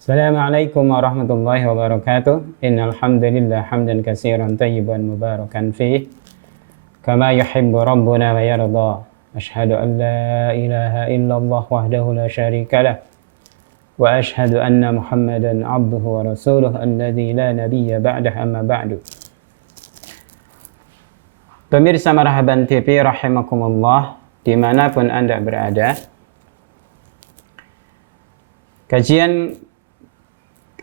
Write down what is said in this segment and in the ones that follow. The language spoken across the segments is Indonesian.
Assalamualaikum warahmatullahi wabarakatuh. Innal hamdalillah hamdan katsiran tayyiban mubarakan fih kama yuhibbu rabbuna wa yarda. Asyhadu an la ilaha illallah wahdahu la syarika lah wa asyhadu anna Muhammadan abduhu wa rasuluh alladzi la nabiyya ba'dah amma ba'du. Pemirsa Marhaban TV rahimakumullah, dimanapun Anda berada, kajian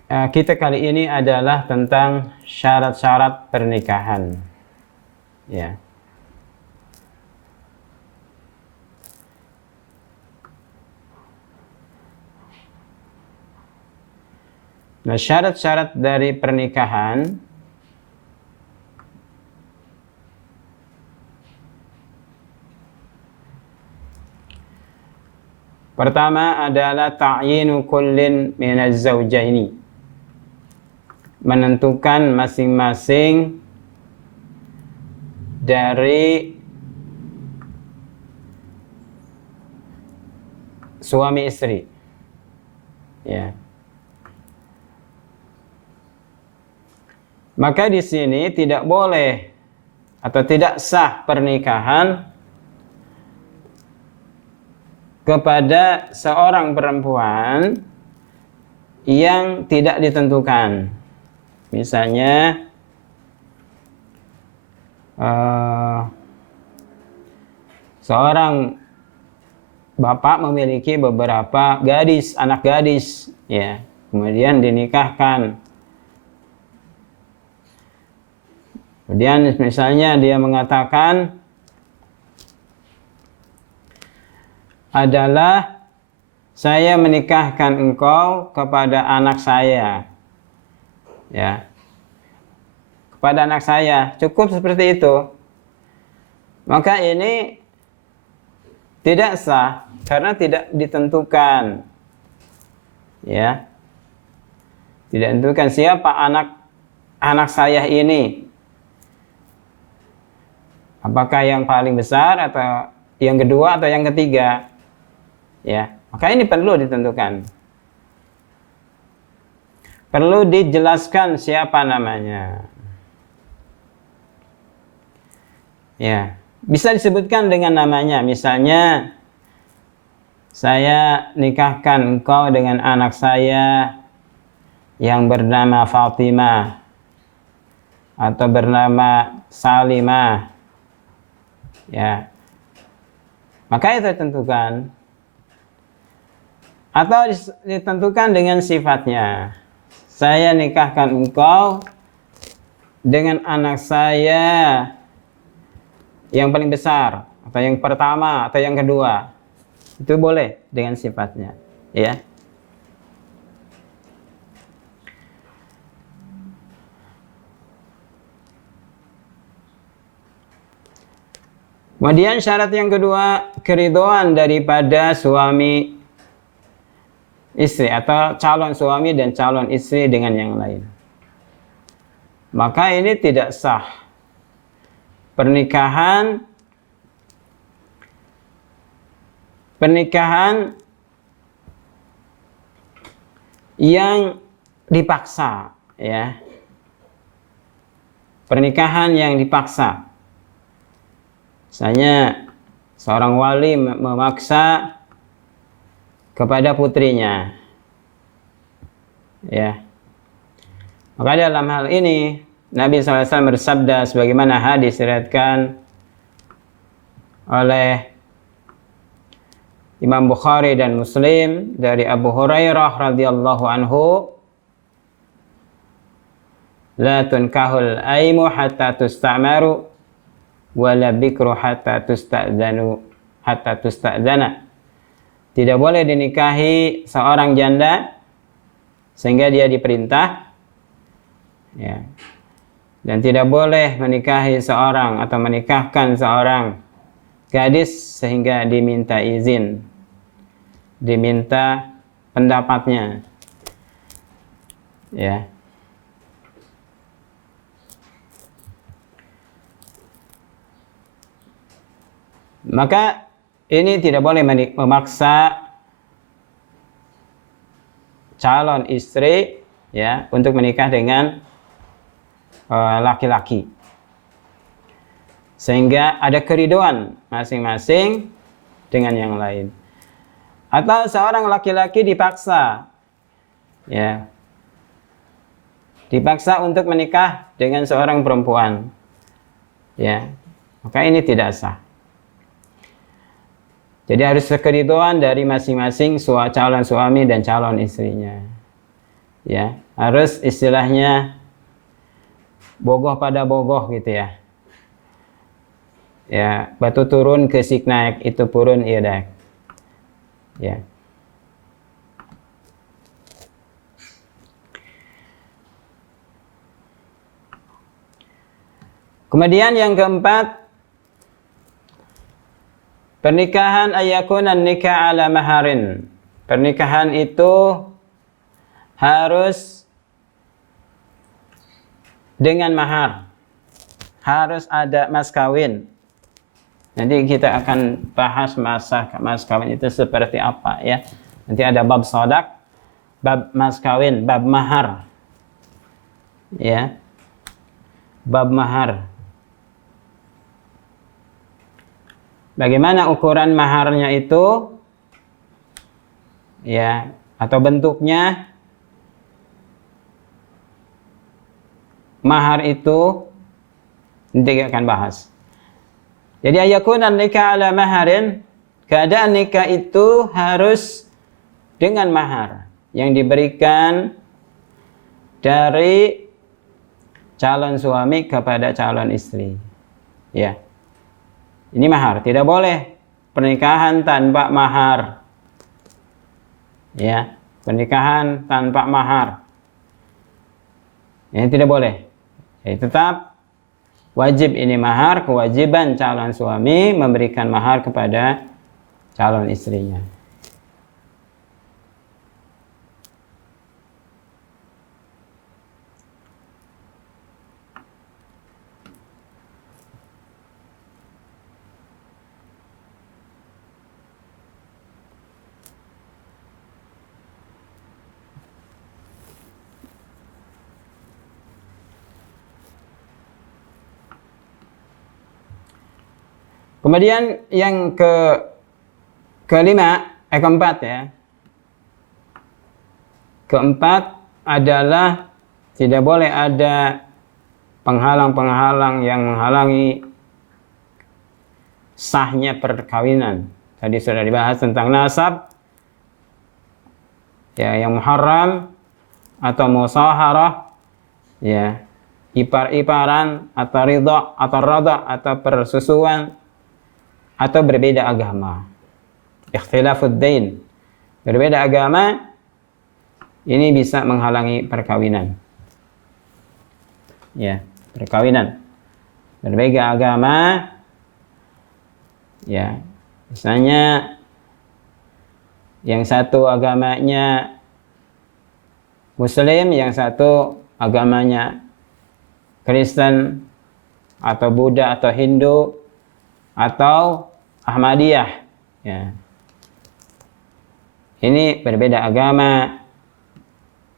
kita kali ini adalah tentang syarat-syarat pernikahan. Ya. Nah, syarat-syarat dari pernikahan pertama adalah ta'yinu kullin minaz zawjaini, menentukan masing-masing dari suami istri. Ya. Maka di sini tidak boleh atau tidak sah pernikahan kepada seorang perempuan yang tidak ditentukan. Misalnya seorang bapak memiliki beberapa anak gadis, ya, kemudian dinikahkan. Kemudian misalnya dia mengatakan adalah saya menikahkan engkau kepada anak saya. Ya. Kepada anak saya, cukup seperti itu. Maka ini tidak sah karena tidak ditentukan. Ya. Tidak ditentukan siapa anak saya ini. Apakah yang paling besar atau yang kedua atau yang ketiga? Ya, maka ini perlu ditentukan. Perlu dijelaskan siapa namanya. Ya, bisa disebutkan dengan namanya. Misalnya, saya nikahkan engkau dengan anak saya yang bernama Fatimah atau bernama Salimah. Ya, maka itu ditentukan. Atau ditentukan dengan sifatnya. Saya nikahkan engkau dengan anak saya yang paling besar, atau yang pertama, atau yang kedua. Itu boleh dengan sifatnya. Ya. Kemudian syarat yang kedua, keridhaan daripada suami istri atau calon suami dan calon istri dengan yang lain. Maka ini tidak sah. Pernikahan yang dipaksa, ya. Pernikahan yang dipaksa. Misalnya seorang wali memaksa kepada putrinya, ya. Maka dalam hal ini Nabi SAW bersabda sebagaimana hadis diriwayatkan oleh Imam Bukhari dan Muslim dari Abu Hurairah radhiyallahu anhu, la tunkahul aimu hatta tusta'maru wala bikru hatta tusta'zana. Tidak boleh dinikahi seorang janda sehingga dia diperintah, ya. Dan tidak boleh menikahi seorang atau menikahkan seorang gadis sehingga diminta izin, diminta pendapatnya, ya. Maka ini tidak boleh memaksa calon istri ya untuk menikah dengan laki-laki. Sehingga ada keriduan masing-masing dengan yang lain. Atau seorang laki-laki dipaksa ya. Dipaksa untuk menikah dengan seorang perempuan. Ya. Maka ini tidak sah. Jadi harus keriduan dari masing-masing calon suami dan calon istrinya. Ya, harus istilahnya bogoh pada bogoh gitu ya. Ya, batu turun ke sik naik, itu purun iya daek. Ya. Kemudian yang keempat, pernikahan ayakunan nikah ala maharin. Pernikahan itu harus dengan mahar. Harus ada mas kawin. Nanti kita akan bahas mas kawin itu seperti apa ya. Nanti ada bab sodak, bab mas kawin, bab mahar. Ya. Bab mahar. Bagaimana ukuran maharnya itu? Ya, atau bentuknya? Mahar itu nanti kita akan bahas. Jadi ayakunan nikah ala maharin, keadaan nikah itu harus dengan mahar yang diberikan dari calon suami kepada calon istri. Ya. Ini mahar, tidak boleh pernikahan tanpa mahar. Ya, pernikahan tanpa mahar. Ini tidak boleh. Jadi tetap wajib ini mahar, kewajiban calon suami memberikan mahar kepada calon istrinya. Kemudian yang keempat ya. Keempat adalah tidak boleh ada penghalang-penghalang yang menghalangi sahnya perkawinan. Tadi sudah dibahas tentang nasab ya, yang muharram atau musaharah ya, ipar-iparan atau ridha atau rada atau persusuan atau berbeda agama. Ikhtilafud dain. Berbeda agama ini bisa menghalangi perkawinan. Ya, perkawinan. Berbeda agama ya. Misalnya yang satu agamanya Muslim, yang satu agamanya Kristen atau Buddha atau Hindu atau Ahmadiyah ya. Ini berbeda agama,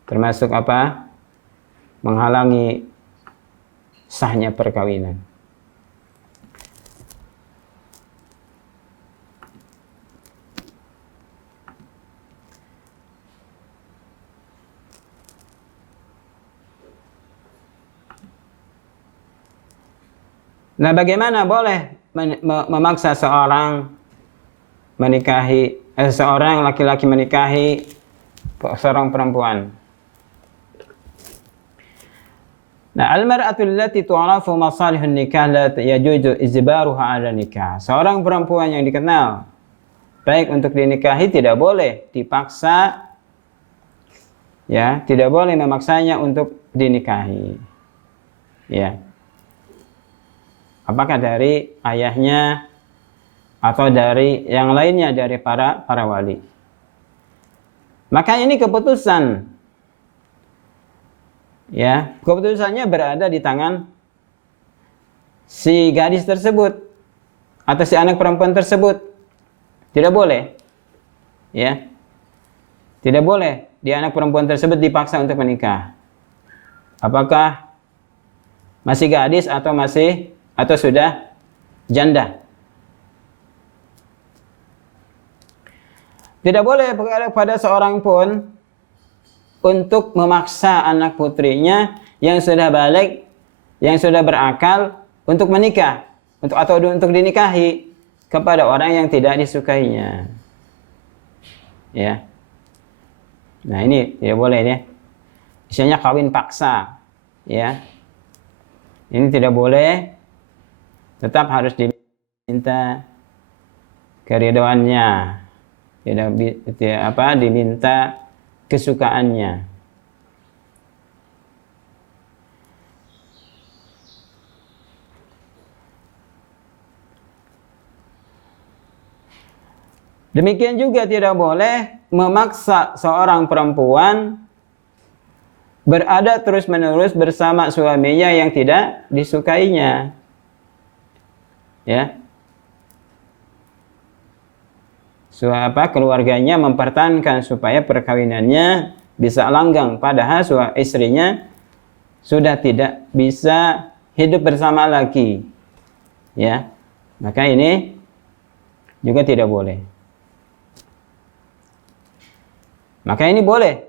termasuk apa? Menghalangi sahnya perkawinan. Nah, bagaimana boleh memaksa seorang menikahi seorang laki-laki menikahi seorang perempuan? Nah, al-mar'atu allati tu'rafu masalihun nikah la yajuzu ijbaruha 'ala nikah. Seorang perempuan yang dikenal baik untuk dinikahi tidak boleh dipaksa ya, tidak boleh memaksanya untuk dinikahi. Ya. Apakah dari ayahnya atau dari yang lainnya dari para wali. Maka ini keputusan ya, keputusannya berada di tangan si gadis tersebut atau si anak perempuan tersebut. Tidak boleh ya, tidak boleh dia anak perempuan tersebut dipaksa untuk menikah? Apakah masih gadis atau sudah janda? Tidak boleh pada seorang pun untuk memaksa anak putrinya yang sudah balik, yang sudah berakal untuk menikah, atau untuk dinikahi kepada orang yang tidak disukainya. Ya. Nah, ini tidak boleh ya. Misalnya kawin paksa, ya. Ini tidak boleh. Tetap harus diminta keridhoannya. Diminta kesukaannya. Demikian juga tidak boleh memaksa seorang perempuan berada terus-menerus bersama suaminya yang tidak disukainya. Ya. Keluarganya mempertahankan supaya perkawinannya bisa langgeng, padahal istrinya sudah tidak bisa hidup bersama lagi. Ya. Maka ini juga tidak boleh. Maka ini boleh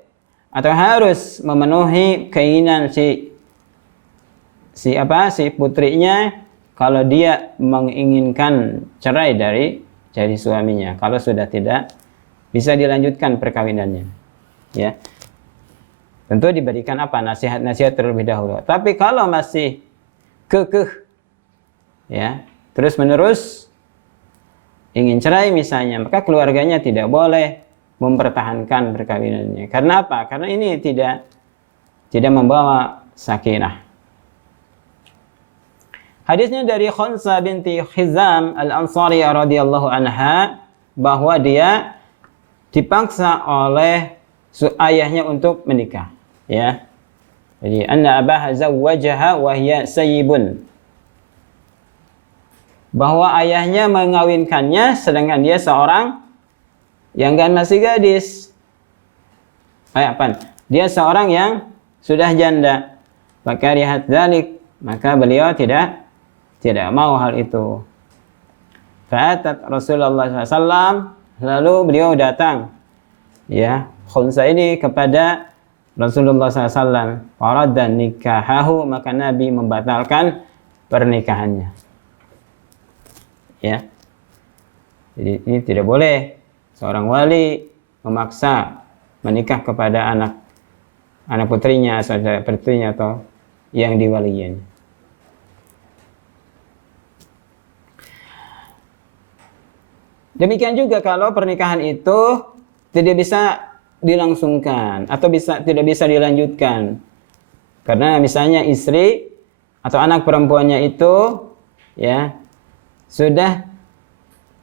atau harus memenuhi keinginan si putrinya kalau dia menginginkan cerai dari suaminya, kalau sudah tidak bisa dilanjutkan perkawinannya. Ya. Tentu diberikan nasihat terlebih dahulu. Tapi kalau masih kekeh, ya, terus-menerus ingin cerai misalnya, maka keluarganya tidak boleh mempertahankan perkawinannya. Karena apa? Karena ini tidak membawa sakinah. Hadisnya dari Khunsah binti Khizam al-Ansariyah radhiyallahu anha bahwa dia dipaksa oleh ayahnya untuk menikah, ya. Jadi anna abaha zawwajaha wa hiya sayyibun. Bahwa ayahnya mengawinkannya sedangkan dia seorang yang masih gadis. Dia seorang yang sudah janda. Fakarihat dzalik, maka beliau tidak mau hal itu. Fa'atat Rasulullah SAW, lalu beliau datang, ya, Khunsah ini kepada Rasulullah SAW. Faradda nikahahu, maka Nabi membatalkan pernikahannya. Ya. Jadi ini tidak boleh seorang wali memaksa menikah kepada anak putrinya, saudara putrinya atau yang diwaliin. Demikian juga kalau pernikahan itu tidak bisa dilangsungkan atau tidak bisa dilanjutkan. Karena misalnya istri atau anak perempuannya itu, ya, sudah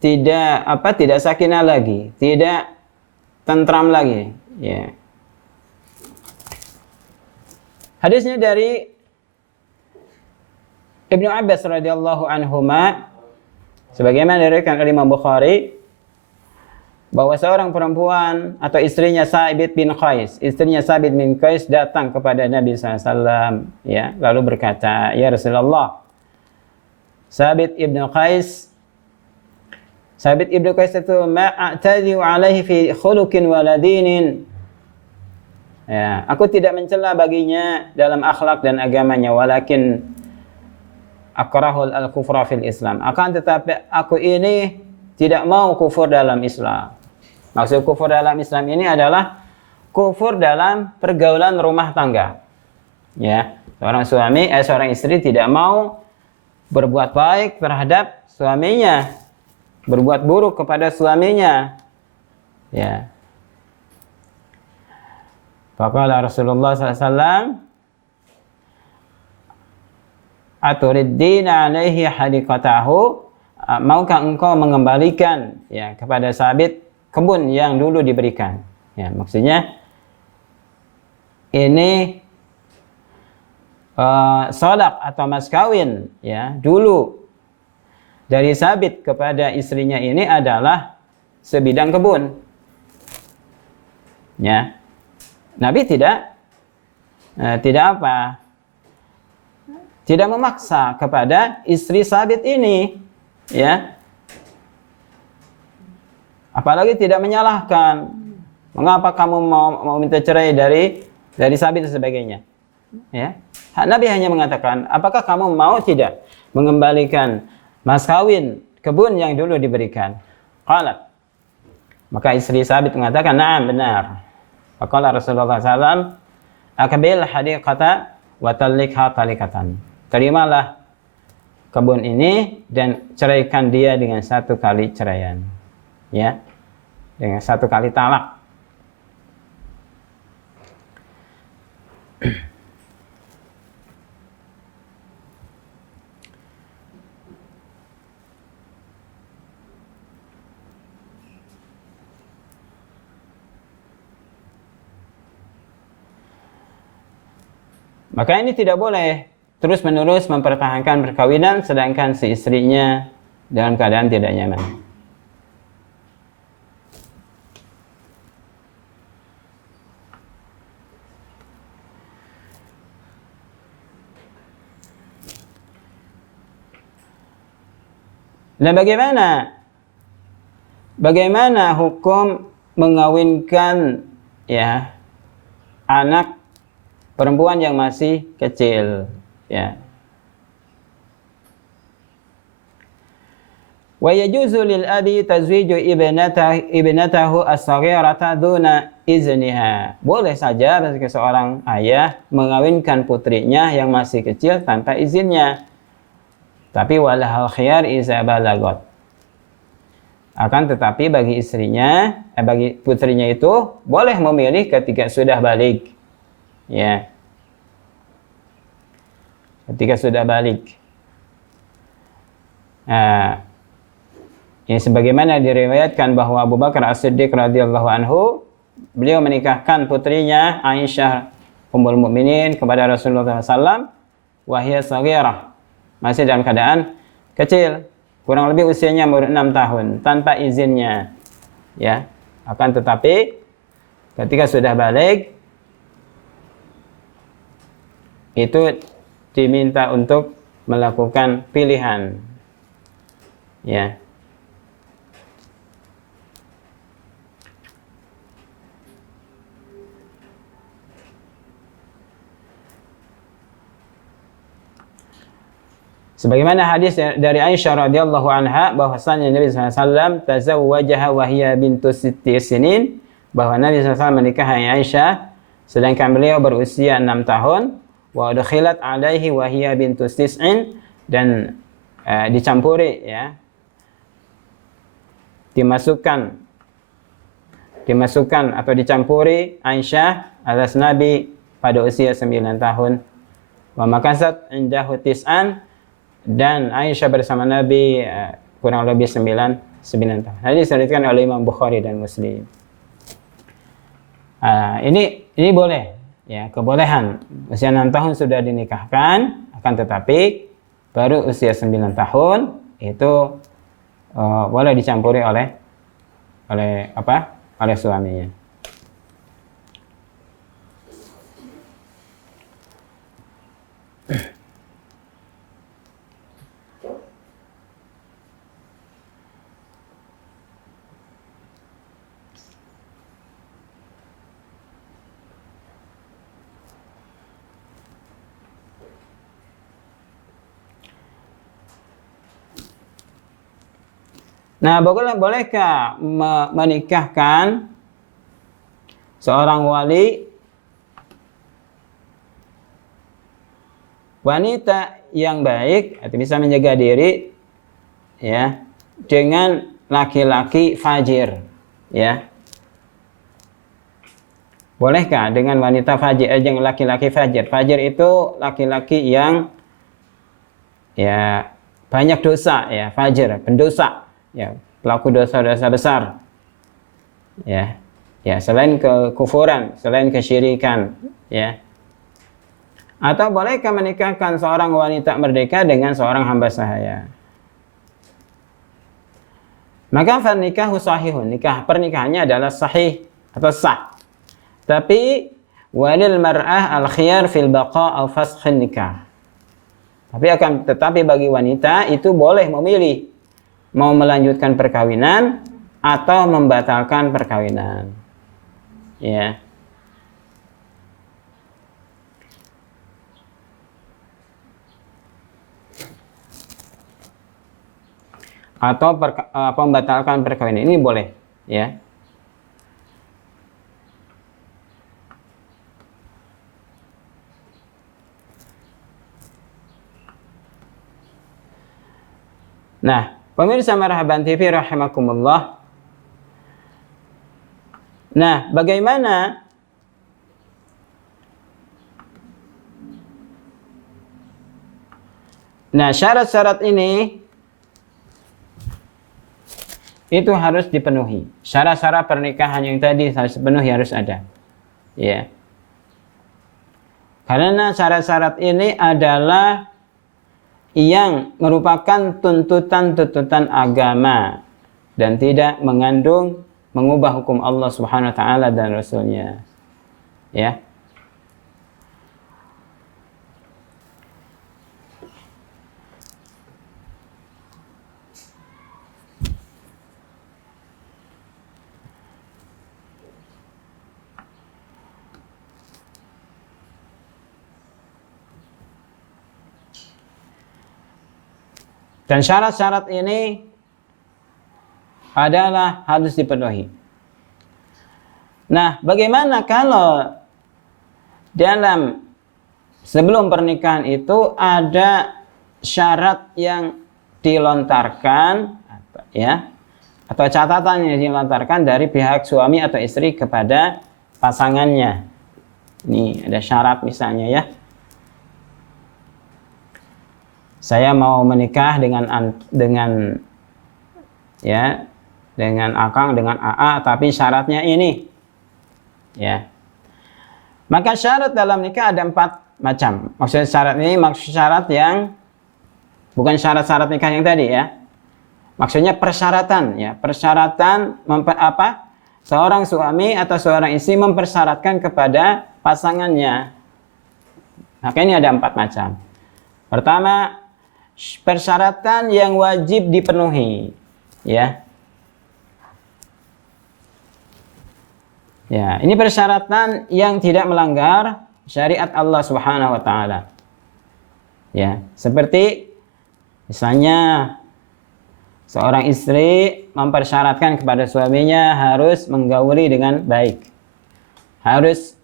tidak sakinah lagi, tidak tentram lagi, ya. Hadisnya dari Ibnu Abbas radhiyallahu anhuma, sebagaimana diriwayatkan oleh Imam Bukhari, bahwa seorang perempuan atau istrinya Sabit bin Qais datang kepada Nabi SAW, ya, lalu berkata, "Ya Rasulullah, Sabit ibn Qais itu ma'atadhi'u alaihi fi khuluqin waladinin." Ya, aku tidak mencela baginya dalam akhlak dan agamanya, walakin akrahul al-kufra fil Islam. Akan tetapi aku ini tidak mau kufur dalam Islam. Maksud kufur dalam Islam ini adalah kufur dalam pergaulan rumah tangga. Ya, seorang istri tidak mau berbuat baik terhadap suaminya, berbuat buruk kepada suaminya. Ya. Faqala Rasulullah SAW, "Aturiddina alaihi hadiqatahu?" Maukah engkau mengembalikan, ya, kepada Sabit kebun yang dulu diberikan? Ya, maksudnya ini sodak atau mas kawin, ya, dulu dari Sabit kepada istrinya ini adalah sebidang kebun. Ya. Nabi tidak apa? Tidak memaksa kepada istri Sabit ini, ya. Apalagi tidak menyalahkan. Mengapa kamu mau minta cerai dari Sabit dan sebagainya? Ya. Nabi hanya mengatakan, apakah kamu mau tidak mengembalikan mas kawin kebun yang dulu diberikan? Qalat. Maka istri Sabit mengatakan, na'am, benar. Faqala Rasulullah SAW, akbil hadiqata wa talliqha talikatan. Terimalah kebun ini dan ceraikan dia dengan 1 kali ceraian. Ya. Dengan 1 kali talak. Maka ini tidak boleh terus-menerus mempertahankan perkawinan sedangkan si istrinya dalam keadaan tidak nyaman. Nah, bagaimana hukum mengawinkan ya anak perempuan yang masih kecil, ya. Wa yajuzu lil abi tazwiju ibnatahu as-saghirata duna izniha. Boleh saja bagi seorang ayah mengawinkan putrinya yang masih kecil tanpa izinnya. Tapi walahal khiyar iza balagot. Akan tetapi bagi istrinya, bagi putrinya itu boleh memilih ketika sudah balik. Ya. Ketika sudah balik. Ini sebagaimana diriwayatkan bahwa Abu Bakar As-Siddiq radhiyallahu anhu, beliau menikahkan putrinya Aisyah Ummul Mukminin kepada Rasulullah SAW, wahia saghirah, masih dalam keadaan kecil, kurang lebih usianya umur 6 tahun, tanpa izinnya. Ya. Akan tetapi ketika sudah balik, itu diminta untuk melakukan pilihan. Ya. Sebagaimana hadis dari Aisyah radhiyallahu anha bahwasanya Nabi SAW tazawwajaha wa hiya bintu sitti sinin, bahwa Nabi SAW menikahi Aisyah sedangkan beliau berusia 6 tahun, wa udkhilat alaihi wa hiya bintu tis'in, dan dicampuri, ya, dimasukkan atau dicampuri Aisyah atas Nabi pada usia 9 tahun. Wa makasat indahu tis'an, dan Aisyah bersama Nabi kurang lebih 9 tahun. Hadis diriwayatkan oleh Imam Bukhari dan Muslim. Ini boleh, ya, kebolehan. Usia 6 tahun sudah dinikahkan, akan tetapi baru usia 9 tahun itu boleh dicampuri oleh suaminya. Nah, bolehkah menikahkan seorang wali wanita yang baik atau bisa menjaga diri, ya, dengan laki-laki fajir, ya? Bolehkah dengan wanita fajir, dengan laki-laki fajir? Fajir itu laki-laki yang, ya, banyak dosa, ya, fajir, pendosa, ya, pelaku dosa-dosa besar, ya, selain kekufuran, selain kesyirikan, ya. Atau bolehkah menikahkan seorang wanita merdeka dengan seorang hamba sahaya? Maka nikahu sahihun, pernikahannya adalah sahih atau sah. Tapi walil mar'ah al-khiyar fil baqa' aw faskhun nikah. Tetapi bagi wanita itu boleh memilih mau melanjutkan perkawinan atau membatalkan perkawinan. Ya. Atau membatalkan perkawinan ini boleh, ya. Nah, pemirsa Marhaban TV rahimakumullah. Nah, bagaimana syarat-syarat ini itu harus dipenuhi. Syarat-syarat pernikahan yang tadi harus dipenuhi, harus ada. Ya. Karena syarat-syarat ini adalah yang merupakan tuntutan-tuntutan agama dan tidak mengandung mengubah hukum Allah Subhanahu wa taala dan Rasul-Nya. Ya. Dan syarat-syarat ini adalah harus dipenuhi. Nah, bagaimana kalau dalam sebelum pernikahan itu ada syarat yang dilontarkan, ya, atau catatan yang dilontarkan dari pihak suami atau istri kepada pasangannya. Ini ada syarat misalnya, ya. Saya mau menikah dengan Akang, dengan AA, tapi syaratnya ini, ya. Maka syarat dalam nikah ada 4 macam. Maksudnya syarat ini syarat yang bukan syarat-syarat nikah yang tadi, ya. Maksudnya persyaratan, ya. Persyaratan seorang suami atau seorang istri mempersyaratkan kepada pasangannya. Maka ini ada 4 macam. Pertama, persyaratan yang wajib dipenuhi, ya. Ya, ini persyaratan yang tidak melanggar syariat Allah Subhanahu wa taala. Ya, seperti misalnya seorang istri mempersyaratkan kepada suaminya harus menggauli dengan baik. Harus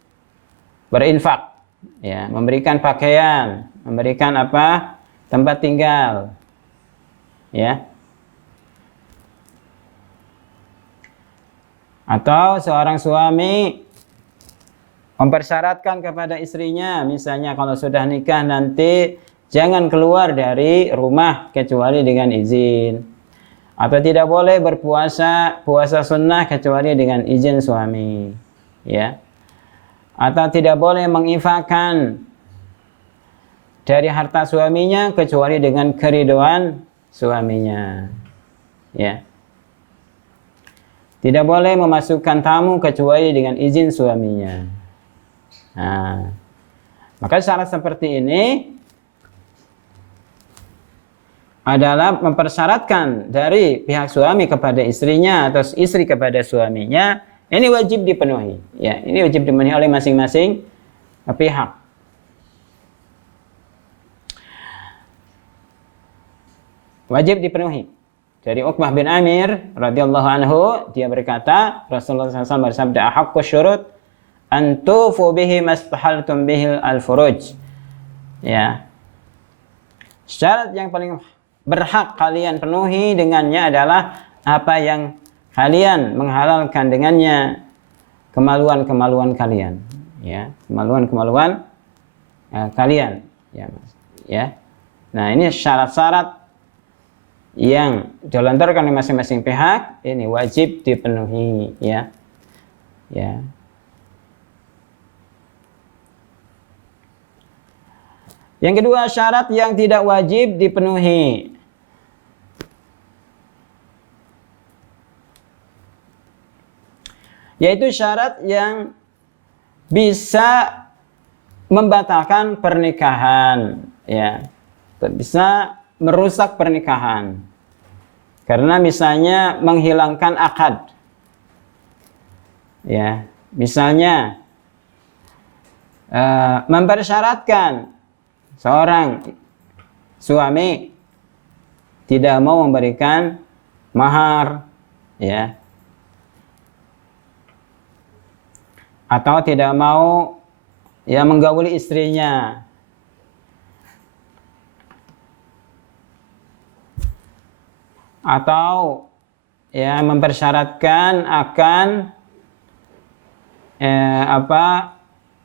berinfak, ya, memberikan pakaian, memberikan tempat tinggal, ya. Atau seorang suami mempersyaratkan kepada istrinya, misalnya kalau sudah nikah nanti jangan keluar dari rumah kecuali dengan izin, atau tidak boleh puasa sunnah kecuali dengan izin suami, ya. Atau tidak boleh menginfakkan dari harta suaminya kecuali dengan keridhaan suaminya, ya. Tidak boleh memasukkan tamu kecuali dengan izin suaminya. Nah, maka syarat seperti ini adalah mempersyaratkan dari pihak suami kepada istrinya atau istri kepada suaminya, ini wajib dipenuhi, ya. Ini wajib dipenuhi oleh masing-masing pihak. Wajib dipenuhi. Dari Uqbah bin Amir radhiyallahu anhu, dia berkata, Rasulullah SAW bersabda, "Ahaqqu syurut an tufu bihi mastahaltum bihi al-furuj." Ya. Syarat yang paling berhak kalian penuhi dengannya adalah apa yang kalian menghalalkan dengannya kemaluan-kemaluan kalian, ya, kemaluan-kemaluan kalian, ya, Mas. Ya. Nah, ini syarat-syarat yang dilontarkan oleh masing-masing pihak, ini wajib dipenuhi, ya. Ya. Yang kedua, syarat yang tidak wajib dipenuhi. Yaitu syarat yang bisa membatalkan pernikahan, ya, bisa merusak pernikahan. Karena misalnya menghilangkan akad, ya, misalnya mempersyaratkan seorang suami tidak mau memberikan mahar, ya, atau tidak mau, ya, menggauli istrinya, atau, ya, mempersyaratkan akan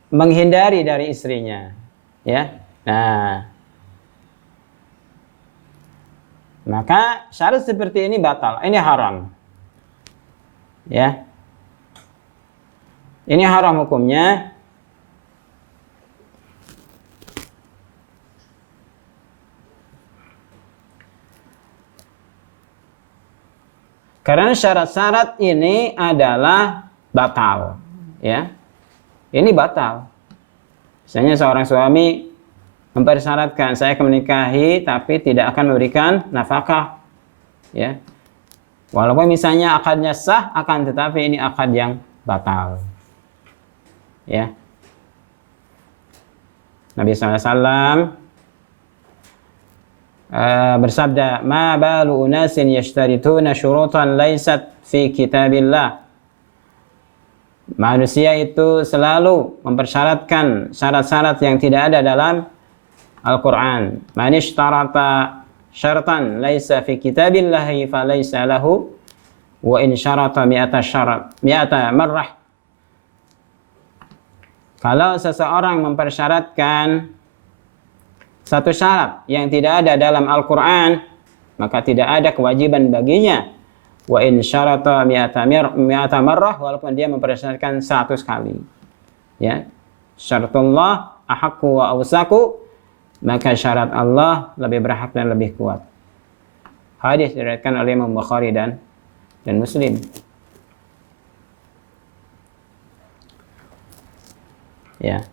menghindari dari istrinya, ya. Nah, maka syarat seperti ini batal, ini haram, ya, ini haram hukumnya. Karena syarat-syarat ini adalah batal, ya. Ini batal. Misalnya seorang suami mempersyaratkan, saya akan menikahi tapi tidak akan memberikan nafkah, ya. Walaupun misalnya akadnya sah, akan tetapi ini akad yang batal, ya. Nabi SAW bersabda, ma balu unasin yashtarituna syurutan laysat fi kitabillah. Manusia itu selalu mempersyaratkan syarat-syarat yang tidak ada dalam Al-Quran. Man ishtarata syaratan laysa fi kitabillahi fa laysa lahu wa in syarata mi'ata marrah. Kalau seseorang mempersyaratkan satu syarat yang tidak ada dalam Al-Quran, maka tidak ada kewajiban baginya. Wa in syarata mi'ata marrah, walaupun dia mempersyaratkan 100 kali. Ya. Syaratullah ahaqqu wa awsaku, maka syarat Allah lebih berhak dan lebih kuat. Hadis diriwayatkan oleh Imam Bukhari dan Muslim. Ya.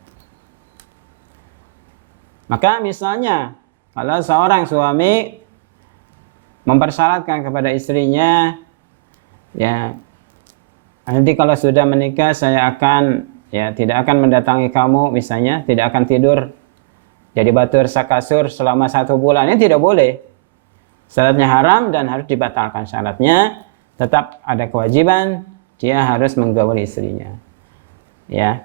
Maka misalnya kalau seorang suami mempersyaratkan kepada istrinya, ya, nanti kalau sudah menikah saya akan, ya, tidak akan mendatangi kamu, misalnya tidak akan tidur jadi batur sakasur selama 1 bulan, ini tidak boleh. Syaratnya haram dan harus dibatalkan syaratnya. Tetap ada kewajiban, dia harus menggauli istrinya, ya.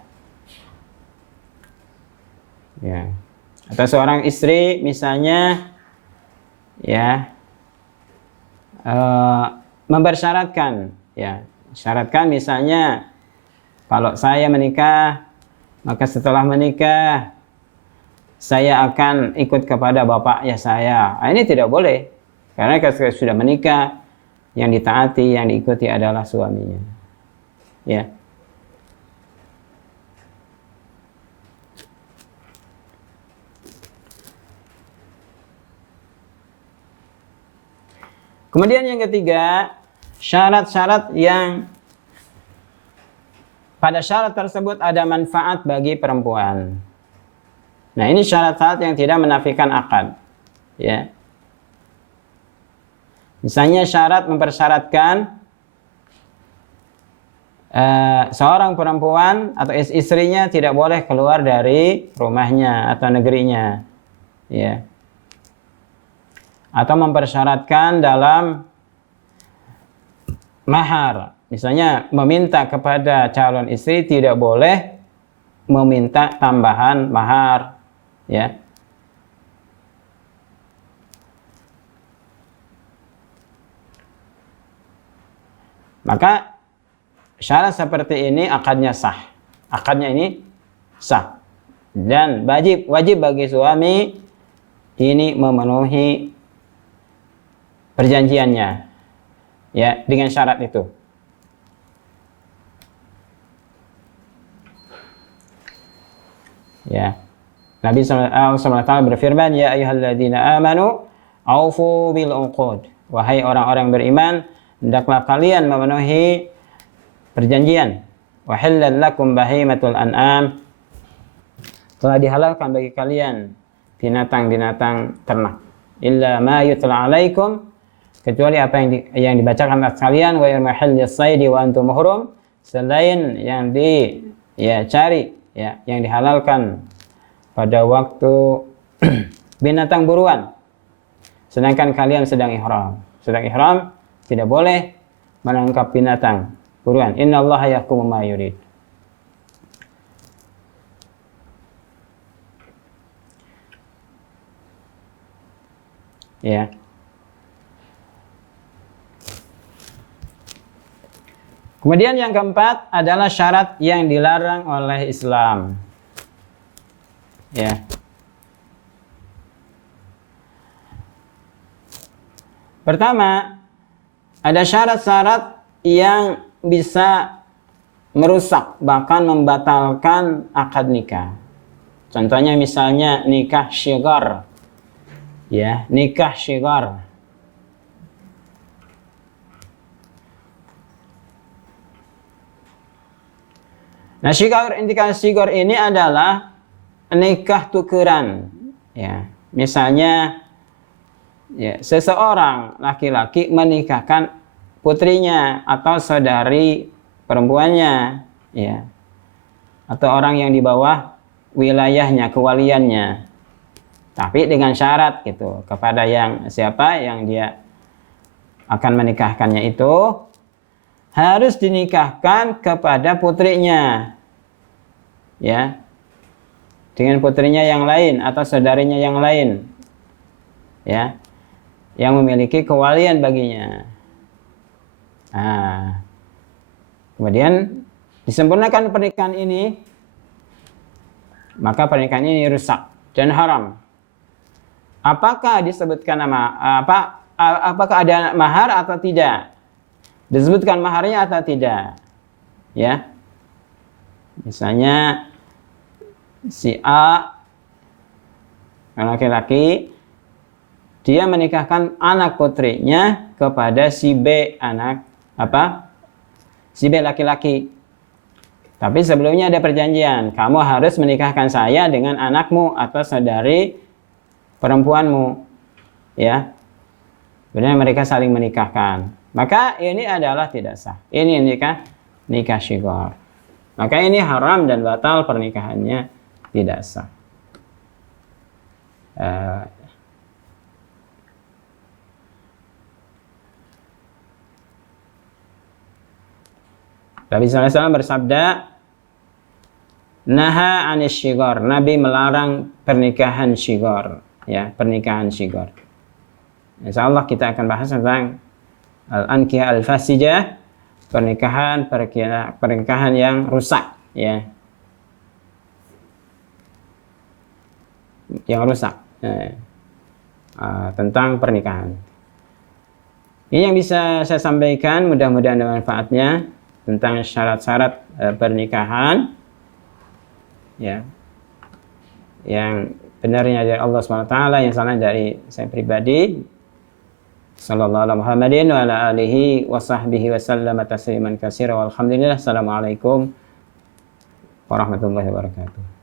Ya. Atau seorang istri misalnya, ya, mempersyaratkan, ya, syaratkan misalnya kalau saya menikah, maka setelah menikah saya akan ikut kepada bapaknya saya. Nah, ini tidak boleh, karena ketika sudah menikah, yang ditaati, yang diikuti adalah suaminya, ya. Kemudian yang ketiga, syarat-syarat yang pada syarat tersebut ada manfaat bagi perempuan. Nah, ini syarat-syarat yang tidak menafikan akad, ya. Misalnya syarat mempersyaratkan seorang perempuan atau istrinya tidak boleh keluar dari rumahnya atau negerinya, ya. Atau mempersyaratkan dalam mahar, misalnya meminta kepada calon istri tidak boleh meminta tambahan mahar, ya. Maka syarat seperti ini akadnya sah, akadnya ini sah, dan wajib bagi suami ini memenuhi perjanjiannya, ya, dengan syarat itu. Ya. Nabi SAW berfirman, ya ayyuhalladzina amanu aufu bil uqud. Wahai orang-orang beriman, hendaklah kalian memenuhi perjanjian. wa halal lakum bahimatul an'am, telah dihalalkan bagi kalian binatang-binatang ternak, illa ma yutla alaikum, kecuali apa yang dibacakan atas kalian, wa yarmahallis saidi wa antum muhrum, selain yang cari yang dihalalkan pada waktu binatang buruan, sedangkan kalian sedang ihram. Sedang ihram tidak boleh menangkap binatang buruan. Innallaha yahkumu ma yurid. Ya. Kemudian yang keempat adalah syarat yang dilarang oleh Islam. Ya. Pertama, ada syarat-syarat yang bisa merusak, bahkan membatalkan akad nikah. Contohnya misalnya nikah syighar. Ya, nikah syighar. Nah, nikah syighar ini adalah nikah tukeran. Ya, misalnya seseorang laki-laki menikahkan putrinya atau saudari perempuannya, ya, atau orang yang di bawah wilayahnya, kewaliannya, tapi dengan syarat gitu, kepada siapa yang dia akan menikahkannya itu harus dinikahkan kepada putrinya, ya, dengan putrinya yang lain atau saudarinya yang lain, ya, yang memiliki kewalian baginya. Nah, kemudian disempurnakan pernikahan ini, maka pernikahan ini rusak dan haram. Apakah disebutkan apakah ada mahar atau tidak? Disebutkan maharnya atau tidak? Ya. Misalnya si A laki-laki, dia menikahkan anak putrinya kepada si B si B laki-laki. Tapi sebelumnya ada perjanjian, kamu harus menikahkan saya dengan anakmu atau saudari perempuanmu, ya. Benar, mereka saling menikahkan. Maka ini adalah tidak sah. Ini nikah syighar. Maka ini haram dan batal, pernikahannya tidak sah. Nabi SAW bersabda, naha anis syighar. Nabi melarang pernikahan syighar, ya, pernikahan syighar. Insyaallah kita akan bahas tentang al-ankihah al-fasijah, pernikahan yang rusak, ya, yang rusak, tentang pernikahan. Ini yang bisa saya sampaikan, mudah-mudahan ada manfaatnya tentang syarat-syarat pernikahan, ya, yang benarnya dari Allah SWT, yang salah dari saya pribadi. Sallallahu alaihi Muhammadin wa ala alihi wa sahbihi wa sallam tasliman katsira walhamdulillah. Assalamualaikum warahmatullahi wabarakatuh.